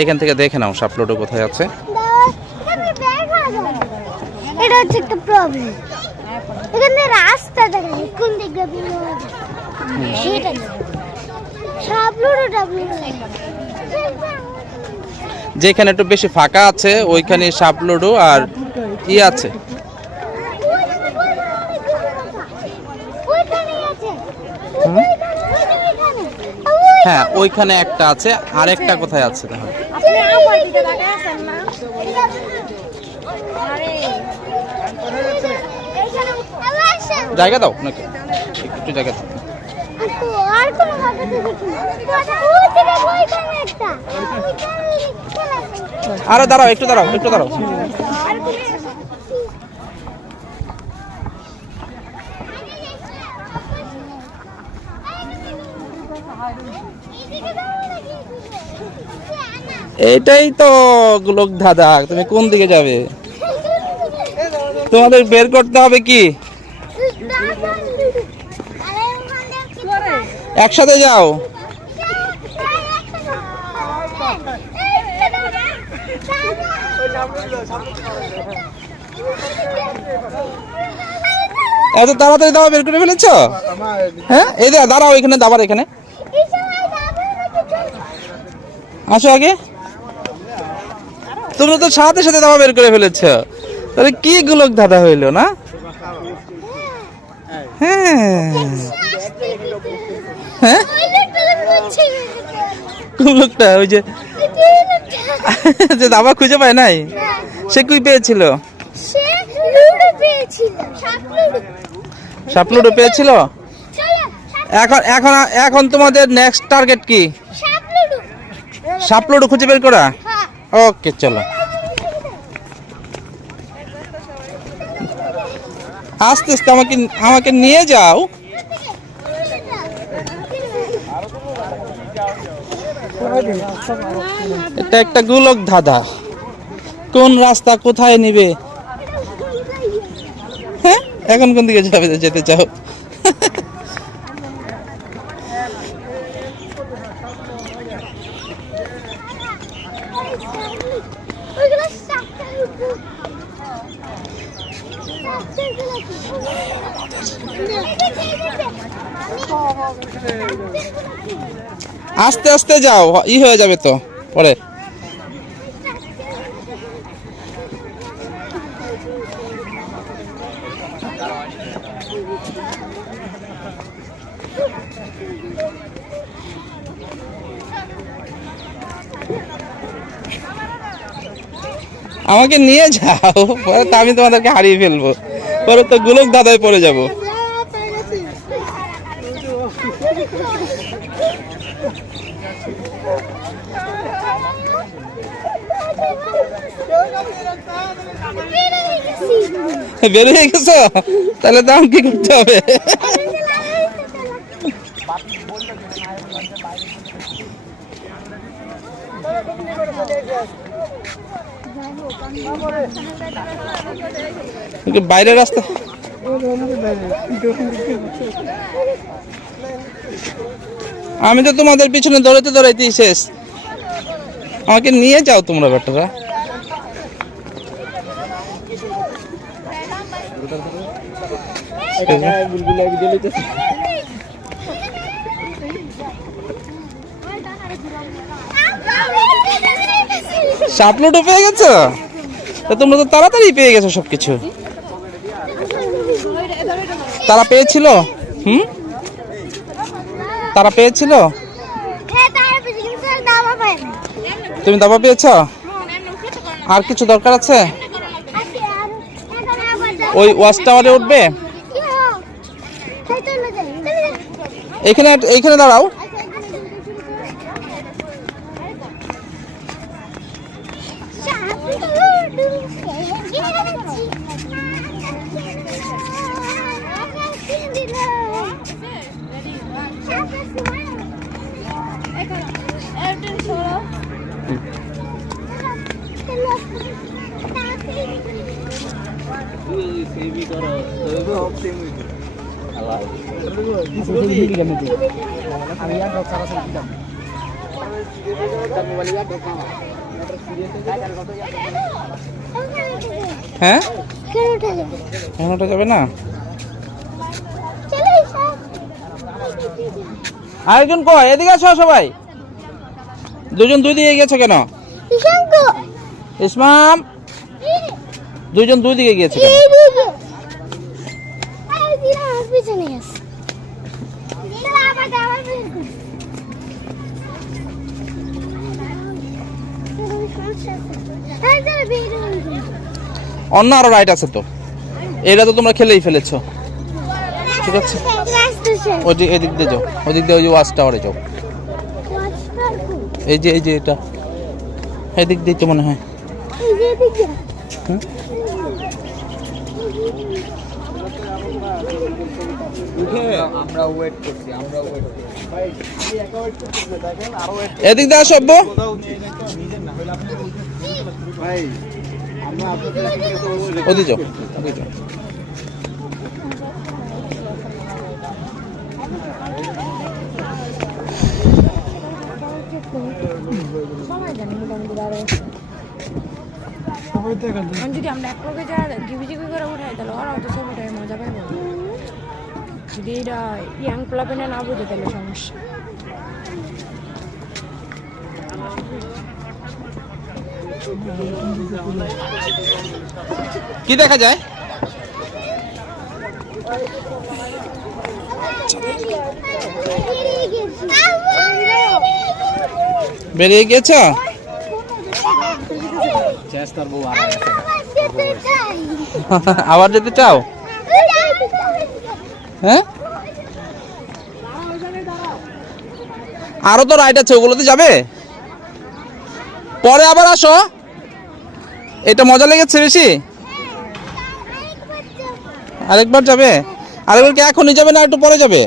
এইখান থেকে দেখে নাও শাপলুডু কোথায় আছে। এটা হচ্ছে একটা প্রবলেম, এখানে রাস্তা দেখা যায় কোন দিক দিয়ে সেটা শাপলুডুটা যেখানে একটু বেশি ফাঁকা আছে ওইখানে শাপলুডু আর ই আছে। হ্যাঁ ওইখানে একটা আছে, আর একটা কোথায় আছে তাহলে? জায়গা দাও নাকি, একটু জায়গা দাও। আরে দাঁড়াও, একটু দাঁড়াও, একটু দাঁড়াও। এইটাই তো গোলক ধাঁধা, তুমি কোন দিকে যাবে? তোমাদের বের করতে হবে কি একসাথে যাও। এত তাড়াতাড়ি দাবা বের করে ফেলেছ? হ্যাঁ এই দাঁড়াও, এখানে দাবার, এখানে আসো আগে। তোমরা তো সাথে সাথে দাবা বের করে ফেলেছ, তাহলে কি গোলক ধাঁধা হইলো না? হ্যাঁ হ্যাঁ কোন লোকটা? ওই যে দাবা খুঁজে পায় নাই, সে কি পেয়েছিল? শাপলুডু পেয়েছিল। এখন এখন এখন তোমাদের নেক্সট টার্গেট কি? শাপলুডু খুঁজে বের করা। ওকে চলো, আস্তে আস্তে আমাকে নিয়ে যাও। এটা একটা গোলক ধাঁধা, কোন রাস্তা কোথায় নিবে? হ্যাঁ এখন কোন দিকে যাবে, যেতে চাও? আস্তে আস্তে যাও, ই হয়ে যাবে তো পরে। আমাকে নিয়ে যাও, পরে তো আমি তোমাদেরকে হারিয়ে ফেলবো, পরে তো গোলক ধাঁধায় পড়ে যাবো। বের হয়ে গেছো, তাহলে তো কি করতে হবে? বাইরের রাস্তা, আমি তো তোমাদের পিছনে দৌড়াইতে দৌড়াইতেই শেষ। আমাকে নিয়ে যাও তোমরা বেটারা। শাপলুডু পেয়ে গেছো, তোমরা তো তাড়াতাড়ি পেয়ে গেছো সবকিছু। তারা পেয়েছিল, তারা পেয়েছিল, তুমি দাবা পেয়েছ। আর কিছু দরকার আছে? ওই ওয়াচ টাওয়ারে উঠবে, এইখানে দাঁড়াও। হ্যাঁ কেন উঠে যাবে এখন ওটা যাবে না। চলে এসো আরেকজন কয় এদিকে আসো সবাই। দুজন দুই দিকে গেছে কেন? ঈশাঙ্ক ইসমাম দুজন দুই দিকে গিয়েছে কেন? এই দিকে এই দিরা আমার পিছনে আছে দিরা আবার আমার পিছনে এই দিরা বের হয়ে গেল অন্য আরো রাইড আছে তো, এটা তো তোমরা খেলেই ফেলেছো। ঠিক আছে রাস্তা শেষ ওই যে এদিক দিয়ে যাও, ওদিক দিয়ে ওই যে ওয়াচ টাওয়ারে যাও। এই যে এটা এদিক দিয়ে তো মনে হয়। এই যে দিকে হুম? আমরা ওয়েট করছি, আমরা ওয়েট করছি। ভাই আমি একা ওয়েট করতেছি না, দেখেন আরো ওয়েট এদিক দিয়ে আসো আব্বু। ভাই আমরা আপনাদের দিকে তো ওদিকে যাও, ওদিকে যাও। যদি আমরা এক লোকে যা জিবি করে উঠাই তাহলে ওরাও তো সব উঠাই মজা পাইব। যদি এটা ইয়াং প্লাবেনে না বুঝে তাহলে সমস্যা। কি দেখা যায়? বেরিয়ে গেছ? চেষ্টার বউ আর আবার যেতে চাও? হ্যাঁ আরো তো রাইড আছে, ওগুলোতে যাবে? পরে আবার আসো। এটা মজা লেগেছে বেশি? আরেকবার যাবে? আরেকবার কি এখনই যাবে না একটু পরে যাবে?